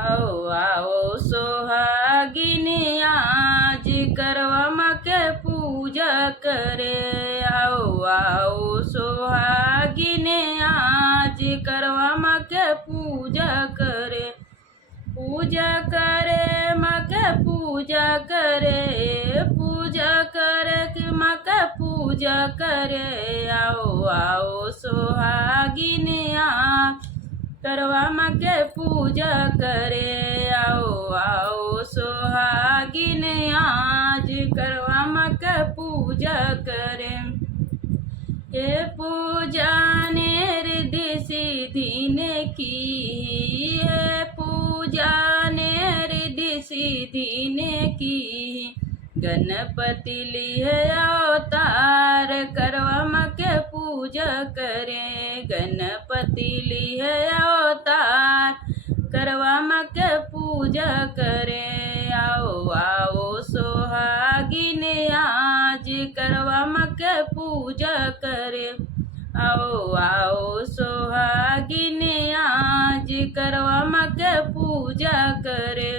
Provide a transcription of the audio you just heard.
आओ आओ सोहागिनी आज करवा माँ के पूजा करे। आओ आओ सोहागिनी आज करवा माँ के पूजा करे। पूजा करे माँ के पूजा करे, पूजा करे कि माँ के पूजा करे। आओ आओ सोहागिनी आज करवा माँ के पूजा करे। आओ आओ सोहागिनी आज करवा माँ के पूजा करे। ये पूजा ने रिद्धि सिद्धि ने की, ये पूजा ने रिद्धि सिद्धि ने की। गणपति लिए अवतार करवा माँ के पूजा करे। गणपति लिए अवतार करवा माँ के पूजा करे। आओ आओ सोहागिनी आज करवा माँ के पूजा करे। आओ आओ सोहागिनी आज करवा माँ के पूजा करे।